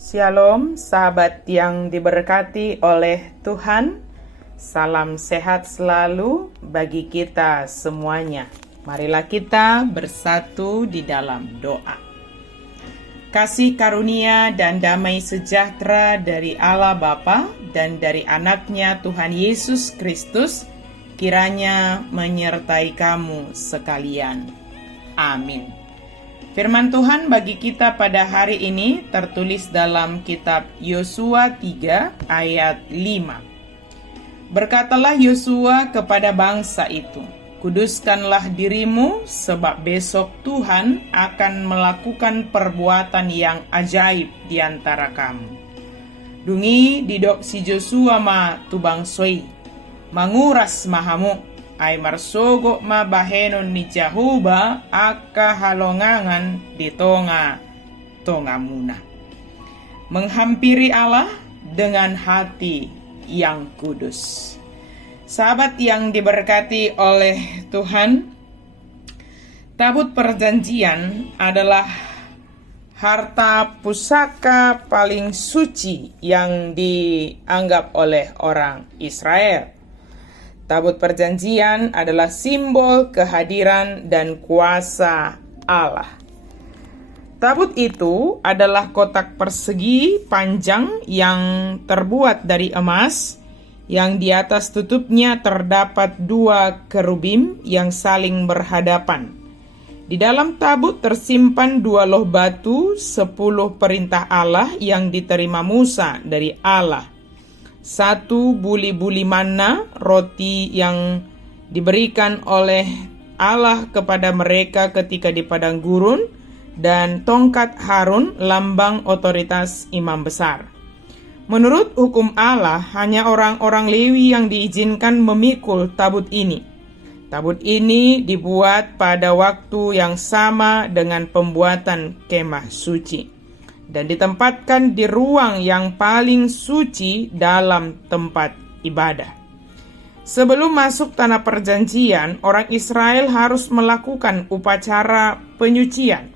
Shalom, sahabat yang diberkati oleh Tuhan. Salam sehat selalu bagi kita semuanya. Marilah kita bersatu di dalam doa. Kasih karunia dan damai sejahtera dari Allah Bapa dan dari anaknya Tuhan Yesus Kristus kiranya menyertai kamu sekalian. Amin. Firman Tuhan bagi kita pada hari ini tertulis dalam kitab Yosua 3 ayat 5. Berkatalah Yosua kepada bangsa itu, kuduskanlah dirimu sebab besok Tuhan akan melakukan perbuatan yang ajaib di antara kamu. Dungi didok si Yosua ma tubang soi, manguras mahamu. Ay marsogo mabahenon ni Jahuba aka halongangan di tonga muna. Menghampiri Allah dengan hati yang kudus. Sahabat yang diberkati oleh Tuhan, tabut perjanjian adalah harta pusaka paling suci yang dianggap oleh orang Israel. Tabut perjanjian adalah simbol kehadiran dan kuasa Allah. Tabut itu adalah kotak persegi panjang yang terbuat dari emas, yang di atas tutupnya terdapat dua kerubim yang saling berhadapan. Di dalam tabut tersimpan 2 loh batu, 10 perintah Allah yang diterima Musa dari Allah. 1 buli-buli manna, roti yang diberikan oleh Allah kepada mereka ketika di padang gurun, dan tongkat Harun, lambang otoritas imam besar. Menurut hukum Allah, hanya orang-orang Lewi yang diizinkan memikul tabut ini. Tabut ini dibuat pada waktu yang sama dengan pembuatan kemah suci dan ditempatkan di ruang yang paling suci dalam tempat ibadah. Sebelum masuk tanah perjanjian, orang Israel harus melakukan upacara penyucian.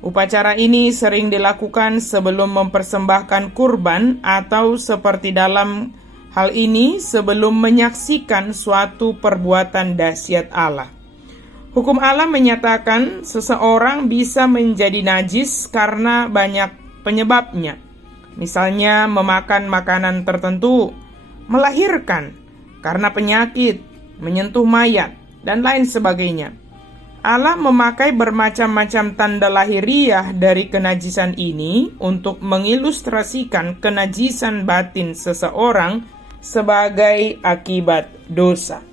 Upacara ini sering dilakukan sebelum mempersembahkan kurban atau seperti dalam hal ini sebelum menyaksikan suatu perbuatan dahsyat Allah. Hukum Allah menyatakan seseorang bisa menjadi najis karena banyak penyebabnya. Misalnya memakan makanan tertentu, melahirkan karena penyakit, menyentuh mayat, dan lain sebagainya. Allah memakai bermacam-macam tanda lahiriah dari kenajisan ini untuk mengilustrasikan kenajisan batin seseorang sebagai akibat dosa.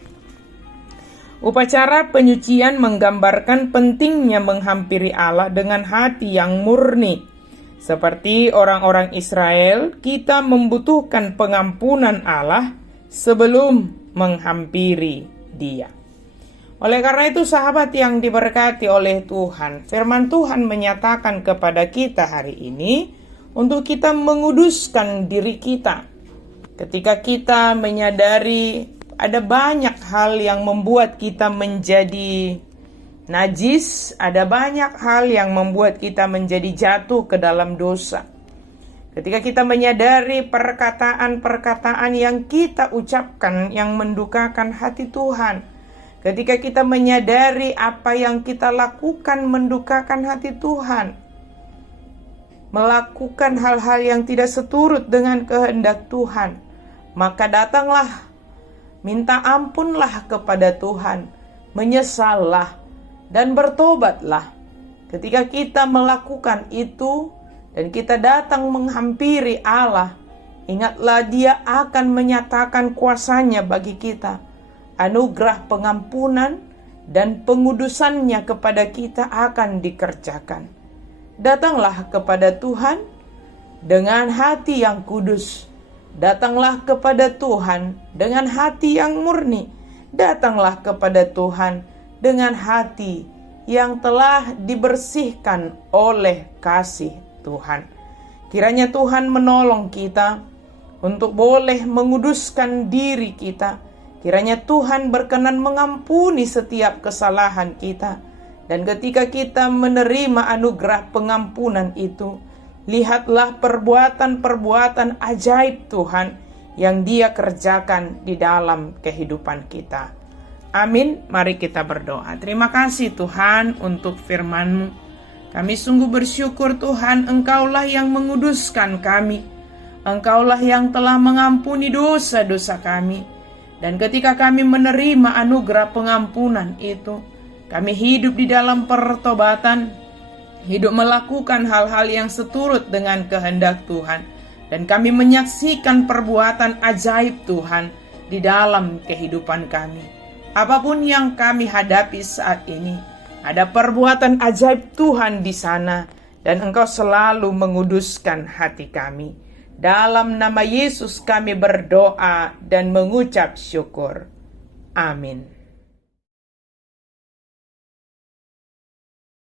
Upacara penyucian menggambarkan pentingnya menghampiri Allah dengan hati yang murni. Seperti orang-orang Israel, kita membutuhkan pengampunan Allah sebelum menghampiri Dia. Oleh karena itu, sahabat yang diberkati oleh Tuhan, firman Tuhan menyatakan kepada kita hari ini untuk kita menguduskan diri kita. Ketika kita menyadari ada banyak hal yang membuat kita menjadi najis, ada banyak hal yang membuat kita menjadi jatuh ke dalam dosa. Ketika kita menyadari perkataan-perkataan yang kita ucapkan yang mendukakan hati Tuhan, ketika kita menyadari apa yang kita lakukan mendukakan hati Tuhan, melakukan hal-hal yang tidak seturut dengan kehendak Tuhan, maka datanglah, minta ampunlah kepada Tuhan, menyesallah, dan bertobatlah. Ketika kita melakukan itu dan kita datang menghampiri Allah, ingatlah Dia akan menyatakan kuasanya bagi kita. Anugerah pengampunan dan pengudusannya kepada kita akan dikerjakan. Datanglah kepada Tuhan dengan hati yang kudus. Datanglah kepada Tuhan dengan hati yang murni. Datanglah kepada Tuhan dengan hati yang telah dibersihkan oleh kasih Tuhan. Kiranya Tuhan menolong kita untuk boleh menguduskan diri kita. Kiranya Tuhan berkenan mengampuni setiap kesalahan kita. Dan ketika kita menerima anugerah pengampunan itu, Lihatlah perbuatan-perbuatan ajaib Tuhan yang Dia kerjakan di dalam kehidupan kita. Amin. Mari kita berdoa. Terima kasih Tuhan untuk firman-Mu. Kami sungguh bersyukur Tuhan, Engkaulah yang menguduskan kami. Engkaulah yang telah mengampuni dosa-dosa kami. Dan ketika kami menerima anugerah pengampunan itu, kami hidup di dalam pertobatan, hidup melakukan hal-hal yang seturut dengan kehendak Tuhan. Dan kami menyaksikan perbuatan ajaib Tuhan di dalam kehidupan kami. Apapun yang kami hadapi saat ini, ada perbuatan ajaib Tuhan di sana, dan Engkau selalu menguduskan hati kami. Dalam nama Yesus kami berdoa dan mengucap syukur. Amin.